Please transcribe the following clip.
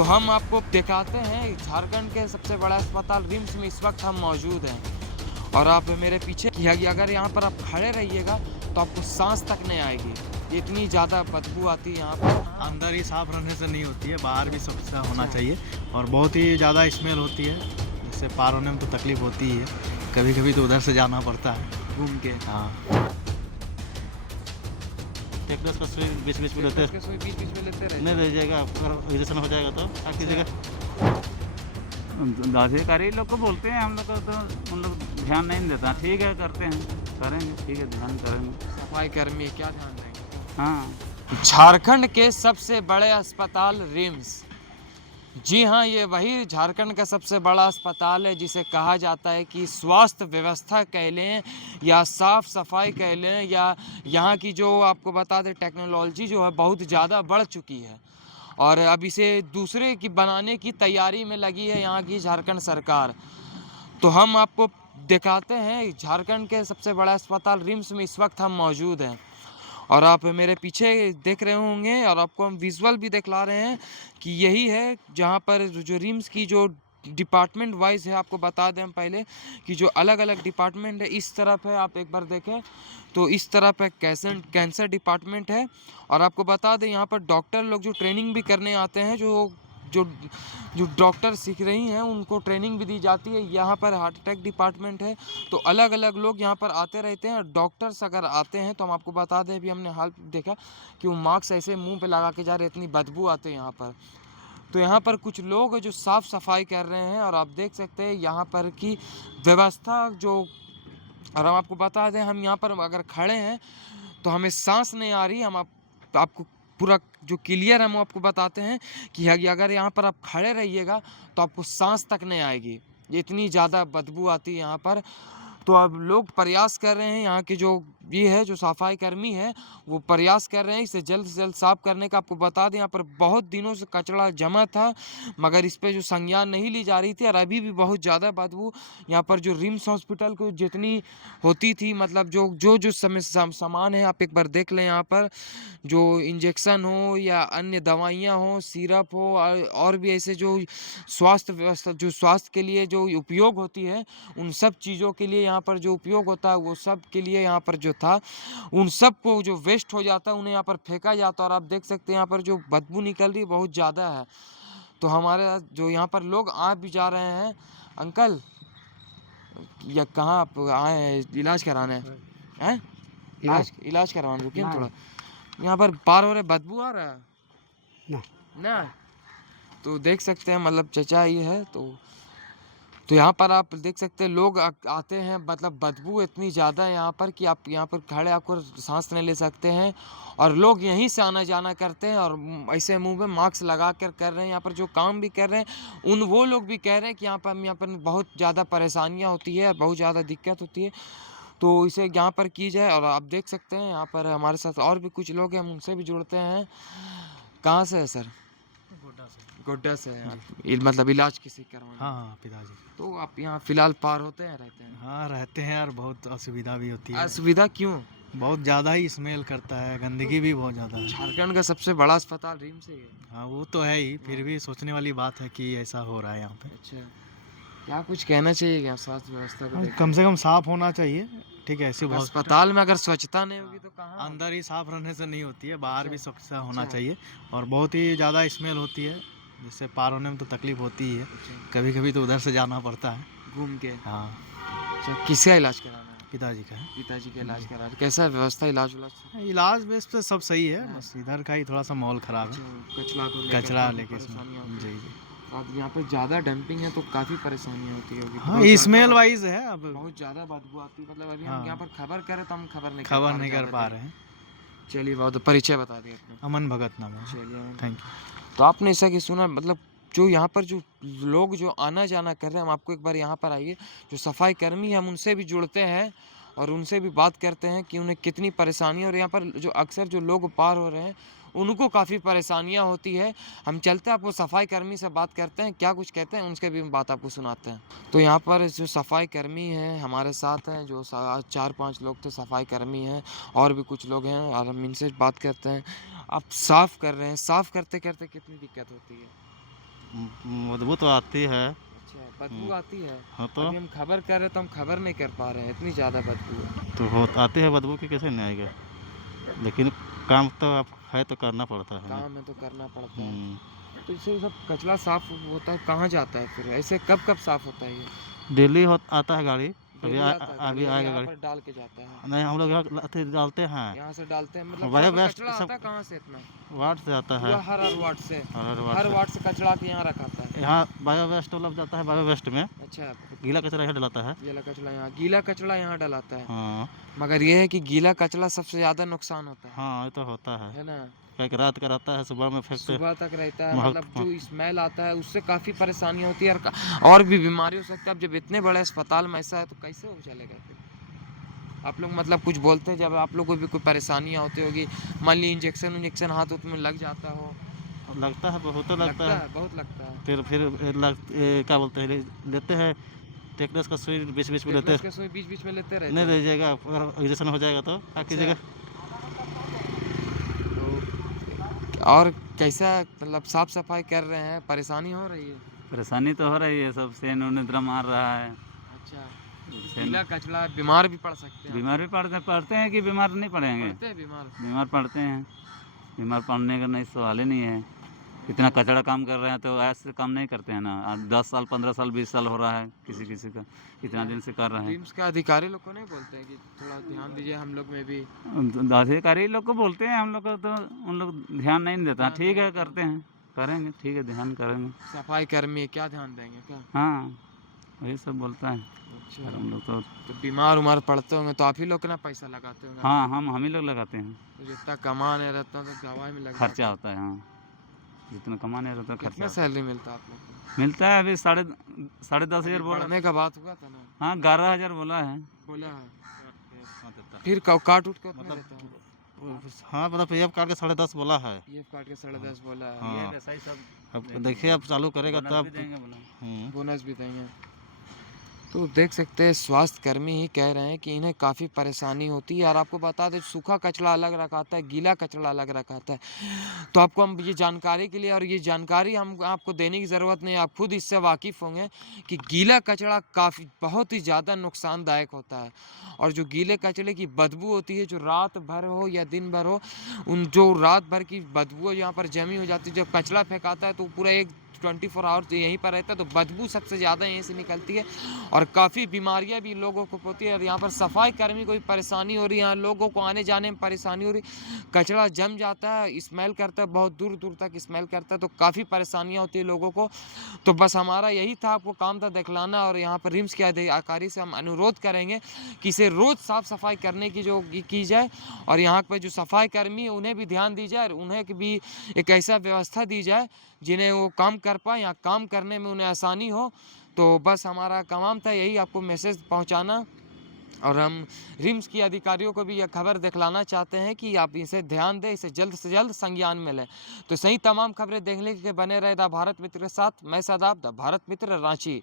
तो हम आपको दिखाते हैं झारखंड के सबसे बड़ा अस्पताल रिम्स में इस वक्त हम मौजूद हैं और आप मेरे पीछे अगर यहाँ पर आप खड़े रहिएगा तो आपको सांस तक नहीं आएगी, इतनी ज़्यादा बदबू आती है यहाँ पर। अंदर ही साफ रहने से नहीं होती है, बाहर भी स्वच्छता होना चाहिए और बहुत ही ज़्यादा स्मेल होती है, जिससे पार होने में तो तकलीफ होती ही है, कभी कभी तो उधर से जाना पड़ता है घूम के। हाँ। टेक्नस का सुई बीच बीच में लेते लेते नहीं रह जाएगा, अगर रिजेक्शन हो जाएगा तो आप कीजिएगा। अधिकारी लोग को बोलते हैं, हम लोग को तो उन लोग ध्यान नहीं देता। ठीक है, करते हैं, करेंगे, ठीक है, ध्यान करेंगे। सफाई कर्मी क्या ध्यान देंगे। हाँ, झारखंड के सबसे बड़े अस्पताल रिम्स, जी हाँ, ये वही झारखंड का सबसे बड़ा अस्पताल है जिसे कहा जाता है कि स्वास्थ्य व्यवस्था कह लें या साफ सफाई कह लें या यहाँ की जो आपको बता दें टेक्नोलॉजी जो है बहुत ज़्यादा बढ़ चुकी है और अब इसे दूसरे की बनाने की तैयारी में लगी है यहाँ की झारखंड सरकार। तो हम आपको दिखाते हैं झारखंड के सबसे बड़ा अस्पताल रिम्स में इस वक्त हम मौजूद हैं और आप मेरे पीछे देख रहे होंगे और आपको हम विजुअल भी दिखला रहे हैं कि यही है जहाँ पर जो रिम्स की जो डिपार्टमेंट वाइज है। आपको बता दें हम पहले कि जो अलग अलग डिपार्टमेंट है, इस तरफ है, आप एक बार देखें तो इस तरफ है कैंसर डिपार्टमेंट है और आपको बता दें यहाँ पर डॉक्टर लोग जो ट्रेनिंग भी करने आते हैं, जो जो जो डॉक्टर सीख रही हैं उनको ट्रेनिंग भी दी जाती है। यहाँ पर हार्ट अटैक डिपार्टमेंट है, तो अलग अलग लोग यहाँ पर आते रहते हैं। डॉक्टर्स अगर आते हैं तो हम आपको बता दें, अभी हमने हाल देखा कि वो मास्क ऐसे मुंह पे लगा के जा रहे, इतनी बदबू आते हैं यहाँ पर। तो यहाँ पर कुछ लोग जो साफ़ सफाई कर रहे हैं और आप देख सकते हैं यहाँ पर की व्यवस्था जो, और हम आपको बता दें हम यहाँ पर अगर खड़े हैं तो हमें सांस नहीं आ रही। हम आपको पूरा जो क्लियर हम आपको बताते हैं कि अगर यहाँ पर आप खड़े रहिएगा तो आपको सांस तक नहीं आएगी, इतनी ज़्यादा बदबू आती है यहाँ पर। तो अब लोग प्रयास कर रहे हैं, यहाँ के जो ये है जो सफाई कर्मी है वो प्रयास कर रहे हैं इसे जल्द से जल्द साफ करने का। आपको बता दें यहाँ पर बहुत दिनों से कचरा जमा था मगर इस पे जो संज्ञान नहीं ली जा रही थी और अभी भी बहुत ज़्यादा बदबू यहाँ पर जो रिम्स हॉस्पिटल को जितनी होती थी, मतलब जो जो जो सामान है आप एक बार देख लें। यहाँ पर जो इंजेक्शन हो या अन्य दवाइयाँ हो, सिरप हो और भी ऐसे जो स्वास्थ्य व्यवस्था जो स्वास्थ्य के लिए जो उपयोग होती है, उन सब चीज़ों के लिए यहाँ पर जो उपयोग होता है वो सब के लिए यहाँ पर जो था उन सब को जो वेस्ट हो जाता है उन्हें यहाँ पर फेंका जाता है। और आप देख सकते हैं यहाँ पर जो बदबू निकल रही है बहुत ज़्यादा है। तो हमारे जो यहाँ पर लोग आ भी जा रहे हैं। अंकल, या कहाँ आप आए हैं इलाज कराने हैं? इलाज करवाने रुकिए थोड़ा, यहाँ पर पार हो रहे बदबू आ रहा है ना। तो देख सकते हैं मतलब चचा ये है तो यहाँ पर आप देख सकते हैं लोग आते हैं, मतलब बदबू इतनी ज़्यादा है यहाँ पर कि आप यहाँ पर खड़े आपको सांस नहीं ले सकते हैं और लोग यहीं से आना जाना करते हैं और ऐसे मुंह में मास्क लगा कर रहे हैं। यहाँ पर जो काम भी कर रहे हैं वो लोग भी कह रहे हैं कि यहाँ पर बहुत ज़्यादा परेशानियाँ होती है, बहुत ज़्यादा दिक्कत होती है, तो इसे यहाँ पर की जाए। और आप देख सकते हैं यहाँ पर हमारे साथ और भी कुछ लोग हैं, हम उनसे भी जुड़ते हैं। कहाँ से है सर? गोड्डा से है आप, मतलब इलाज किसी करवाना? हाँ, पिताजी। तो आप यहाँ फिलहाल पार होते हैं, रहते हैं? हाँ, रहते हैं और बहुत असुविधा भी होती है। असुविधा क्यों? बहुत ज़्यादा ही स्मेल करता है, गंदगी भी बहुत ज़्यादा है। झारखंड का सबसे बड़ा अस्पताल रिम्स है। हाँ, वो तो है ही, फिर भी सोचने वाली बात है कि ऐसा हो रहा है यहाँ पे। अच्छा, क्या कुछ कहना चाहिए क्या स्वास्थ्य व्यवस्था को? कम से कम साफ होना चाहिए, ठीक है। ऐसे अस्पताल में अगर स्वच्छता नहीं होगी तो कहाँ? अंदर ही साफ रहने से नहीं होती है, बाहर भी स्वच्छता होना चाहिए और बहुत ही ज़्यादा स्मेल होती है, जिससे पार होने में तो तकलीफ होती ही है, कभी कभी तो उधर से जाना पड़ता है घूम के। हाँ। अच्छा, किसका इलाज कराना है? पिताजी का है। पिताजी का इलाज करा रहे। कैसा है व्यवस्था इलाज बेस पे सब सही है, बस इधर का ही थोड़ा सा माहौल खराब है, कचरा लेके जी। अब यहाँ पे ज़्यादा डंपिंग है तो काफ़ी परेशानियाँ होती होगी। हाँ, स्मेल वाइज है, अब बहुत ज़्यादा बदबू आती है। मतलब अभी हम यहाँ पर खबर करें तो हम खबर नहीं कर पा रहे हैं। चलिए, बहुत परिचय बता दिए अपना। अमन भगत नाम है। चलिए, थैंक यू। तो आपने ऐसा कि सुना, मतलब जो यहाँ पर जो लोग जो आना जाना कर रहे हैं, हम आपको एक बार यहाँ पर आइए, जो सफाई कर्मी हैं हम उनसे भी जुड़ते हैं और उनसे भी बात करते हैं कि उन्हें कितनी परेशानी, और यहाँ पर जो अक्सर जो लोग पार हो रहे हैं उनको काफ़ी परेशानियाँ होती है। हम चलते हैं, आपको सफाई कर्मी से बात करते हैं, क्या कुछ कहते हैं उनके भी बात आपको सुनाते हैं। तो यहाँ पर जो सफाई कर्मी हैं हमारे साथ हैं, जो 4-5 लोग थे सफाई कर्मी हैं और भी कुछ लोग हैं और हम इनसे बात करते हैं। आप साफ़ कर रहे हैं, साफ़ करते करते कितनी दिक्कत होती है? बदबू तो आती है। अच्छा, बदबू आती है। हाँ तो अभी हम खबर कर रहे तो हम खबर नहीं कर पा रहे हैं, इतनी ज़्यादा बदबू है। तो हो आती है बदबू की, कैसे नहीं आएगा। लेकिन काम तो आप है तो करना पड़ता है ना। काम है तो करना पड़ता है। हम्म, तो इससे सब कचरा साफ होता है, कहाँ जाता है फिर? ऐसे कब कब साफ होता है ये? डेली आता है गाड़ी। अभी डेली आता है अभी गाड़ी और आएगा यहाँ गाड़ी। पर डाल के जाता है। नहीं, हम लोग यहाँ डालते हैं। यहाँ से डालते हैं, मतलब बायो यहाँ पर वेस्ट कचरा सब आता है कहाँ से इतना? वार्ड से आता है। पूरा हर वार्ड से, हर हर वार्ड वार्ड से कचरा के यहाँ रखाता है। से यहाँ बायो वेस्ट मतलब जाता है। बायो वेस्ट में अच्छा, गीला कचरा यहाँ डलाता है। गीला कचरा यहाँ डलाता है। हाँ मगर ये है कि गीला कचरा सबसे ज़्यादा नुकसान होता हाँ, ये तो होता है। है ना? क्या रात का रहता है, सुबह में फेंकते। सुबह तक रहता है, महक- मतलब जो स्मेल आता है उससे काफ़ी परेशानी होती है और भी बीमारी हो सकती है। अब जब इतने बड़े अस्पताल में ऐसा है तो कैसे हो चलेगा फिर? आप लोग मतलब कुछ बोलते हैं जब आप लोग को भी कोई परेशानियाँ होती होगी, मान ली इंजेक्शन हाथ में लग जाता हो? लगता है, बहुत लगता है। बहुत लगता है। फिर क्या बोलते हैं, लेते हैं टेटनस का सुई बीच बीच में लेते टेटनस हैं। के सुई बीच बीच में लेते रहते नहीं हैं। रह जाएगा, अगर इंजेक्शन हो जाएगा तो क्या कीजिएगा। तो और कैसा, मतलब साफ सफाई कर रहे हैं, परेशानी हो रही है? परेशानी तो हो रही है, सब सेन निद्रा मार रहा है। अच्छा, सेन गीला कचरा, बीमार भी पड़ सकते हैं। बीमार भी पड़ते हैं कि बीमार नहीं पड़ेंगे। पड़ते हैं बीमार। बीमार पड़ते हैं, बीमार पड़ने का नहीं सवाल ही नहीं है। इतना कचरा काम कर रहे हैं तो ऐसे काम नहीं करते हैं ना। 10 साल 15 साल 20 साल हो रहा है किसी किसी का, इतना दिन से कर रहे हैं। रिम्स के अधिकारी लोग को नहीं बोलते हैं कि थोड़ा ध्यान दीजिए हम लोग में भी? अधिकारी लोग को बोलते हैं, हम लोग को तो उन लोग ध्यान नहीं देता। ठीक है, करते हैं, करेंगे, ठीक है, ध्यान करेंगे। सफाई कर्मी क्या ध्यान देंगे क्या? हाँ, वही सब बोलता है। अच्छा, और हम लोग तो तो बीमार उमार पड़ते होंगे तो आप ही लोग ना पैसा लगाते होंगे? हाँ, हम ही लोग लगाते हैं। तो जितना कमा नहीं रहता तो दवाई में लग खर्चा जाता होता है। हाँ, जितना कमाने रहता है है। कितना खर्चा सैलरी मिलता है आप लोग को? मिलता है। अभी 10,500 बोला। बढ़ने का बात हुआ था ना? हाँ, 11,000 बोला है। बोला है। फिर काट उठ के उतना मतलब देता है? हाँ, मतलब पीएफ कार्ड के 10.5 बोला है। पीएफ काट के 10.5 बोला है। हाँ, वैसा ही सब अब देखिए अब चालू करेगा बोनस तब। भी देंगे बोला। बोनस भी देंगे। तो देख सकते हैं स्वास्थ्य कर्मी ही कह रहे हैं कि इन्हें काफ़ी परेशानी होती है। और आपको बता दें, सूखा कचरा अलग रखाता है, गीला कचरा अलग रखाता है। तो आपको हम ये जानकारी के लिए, और ये जानकारी हम आपको देने की ज़रूरत नहीं है, आप खुद इससे वाकिफ़ होंगे कि गीला कचरा काफ़ी बहुत ही ज़्यादा नुकसानदायक होता है। और जो गीले कचरे की बदबू होती है, जो रात भर हो या दिन भर हो, उन जो रात भर की बदबू यहाँ पर जमी हो जाती है, जब कचरा फेंकाता है तो पूरा एक 24 आवर्स यहीं पर रहता है, तो बदबू सबसे ज़्यादा यहीं से निकलती है और काफ़ी बीमारियां भी लोगों को होती है। और यहाँ पर सफाई कर्मी को भी परेशानी हो रही है, यहाँ लोगों को आने जाने में परेशानी हो रही, कचरा जम जाता है, स्मेल करता है, बहुत दूर दूर तक स्मेल करता है, तो काफ़ी परेशानियाँ होती है लोगों को। तो बस हमारा यही था, आपको काम था दिखलाना। और यहाँ पर रिम्स के अधिकारी से हम अनुरोध करेंगे कि इसे रोज़ साफ़ सफाई करने की जो की जाए, और यहाँ पर जो सफाई कर्मी है उन्हें भी ध्यान दी जाए, और उन्हें भी एक ऐसा व्यवस्था दी जाए जिन्हें वो काम कर पाए, या काम करने में उन्हें आसानी हो। तो बस हमारा काम था यही, आपको मैसेज पहुंचाना। और हम रिम्स की अधिकारियों को भी यह खबर दिखलाना चाहते हैं कि आप इसे ध्यान दें, इसे जल्द से जल्द संज्ञान में लें। तो सही तमाम खबरें देखने के बने रहे द भारत मित्र के साथ। मैं शादाब, द भारत मित्र, रांची।